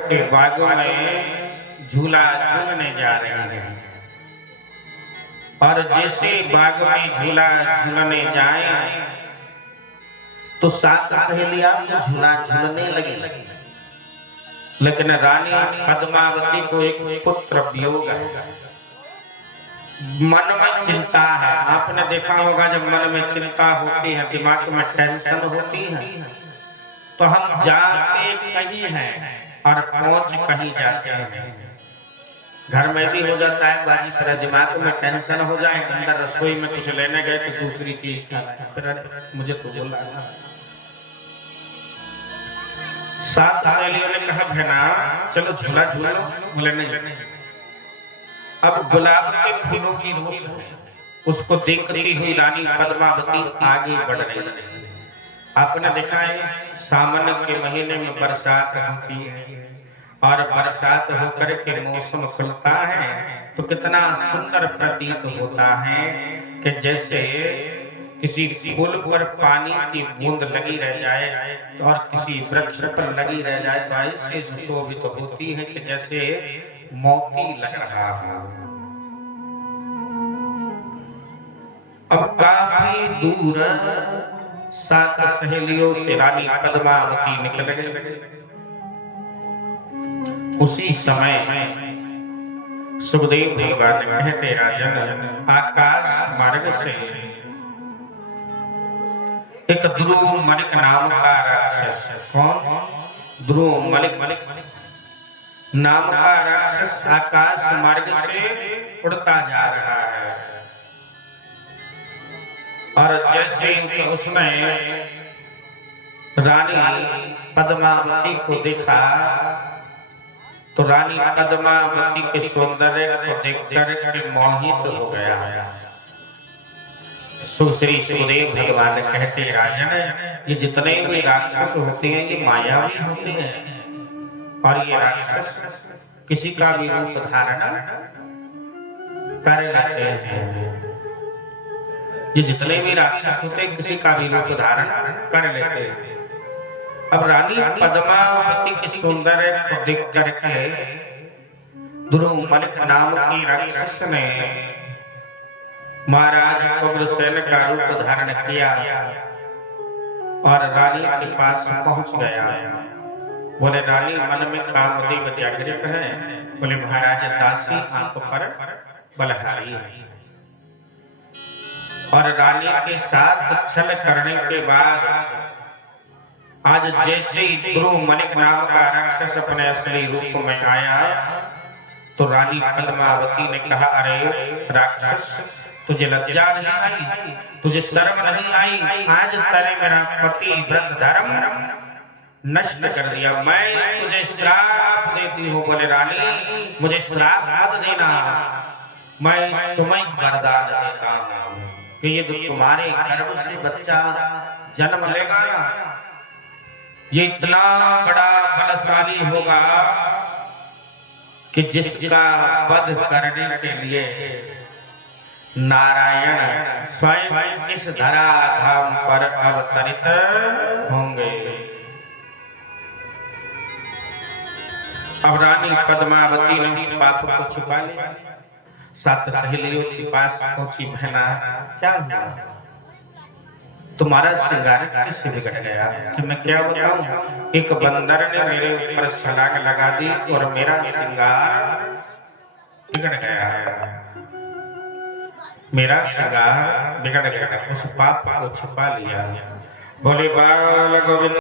के बागों में झूला झूलने जा रही है और जैसे बाग में झूला झूलने जाए तो सात सहेलियां झूला झूलने लगी। लेकिन रानी पद्मावती को एक पुत्र वियोग है, मन में चिंता है। आपने देखा होगा जब मन में चिंता होती है, दिमाग में टेंशन होती है, तो हम जाते कहीं हैं और पहुंच कहीं जाते हैं। घर में भी हो जाता है बाजी पर, दिमाग में टेंशन हो जाए, अंदर रसोई में कुछ लेने गए तो दूसरी चीज की मुझे तो बोला। सात सहेलियों ने कहा बहना चलो झूला झूला, बोले नहीं। अब गुलाब के फूलों की रोशनी उसको देखती हुई रानी पद्मावती आगे बढ़ रही है। आपने देखा है सावन के महीने में बरसात होती है और बरसात होकर के मौसम खुलता है तो कितना सुंदर प्रतीत होता है कि जैसे किसी फूल पर पानी की बूंद लगी रह जाए तो और किसी वृक्ष पर लगी रह जाए तो ऐसे सुशोभित होती है कि जैसे मोती लग रहा है। अब काफी दूर सात सहेलियों से रानी पद्मावती निकल गई। उसी समय सुखदेव भगवान कहते राजन आकाश मार्ग से एक द्रुमलिक नाम का राक्षस, कौन द्रुमलिक नाम का राक्षस आकाश मार्ग से उड़ता जा रहा है। और जैसे उसने रानी पद्मावती को देखा तो रानी पद्मावती के सौंदर्य को देखकर के मोहित हो गया। श्री सुखदेव भगवान कहते राजन ये जितने भी राक्षस होते हैं ये मायावी होते हैं और ये राक्षस किसी का भी रूप धारण कर लेते हैं। ये जितने भी राक्षस होते हैं किसी का भी रूप धारण कर लेते हैं। अब रानी पद्मावती के सौंदर्य को देख करके द्रुमलिक नाम की राक्षस ने महाराज उग्रसेन का रूप धारण किया और रानी के पास पहुंच गया। बोले रानी मन में कामदेव जागृत है। बोले महाराज दासी आप पर बलहारी है। और रानी के साथ छल करने के बाद आज जैसे ही द्रुमलिक नाम का राक्षस अपने असली रूप में आया तो रानी पद्मावती ने कहा अरे राक्षस तुझे लज्जा नहीं आई, तुझे शर्म नहीं आई, आज तेरे मेरा पति व्रत धर्म नष्ट कर दिया। मैं तुझे श्राप देती हूँ। बोले रानी मुझे श्राप मत देना, मैं तुम्हें वरदान देता हूँ कि ये तो तुम्हारे गर्भ से बच्चा जन्म लेगा ना ये इतना बड़ा बलशाली होगा कि जिसका वध करने के लिए नारायण स्वयं इस धराधाम पर अवतरित होंगे। अब रानी पद्मावती ने उस पाप को छुपा लिया। सात सहेलियों के पास पहुंची बहना क्या हुआ, तुम्हारा श्रृंगार कैसे बिगड़ गया कि मैं क्या बताऊं। एक बंदर ने मेरे ऊपर छलांग लगा दी और मेरा श्रृंगार बिगड़ गया, मेरा श्रृंगार बिगड़ गया। उस पाप को छुपा लिया। बोले बाल गोविंद।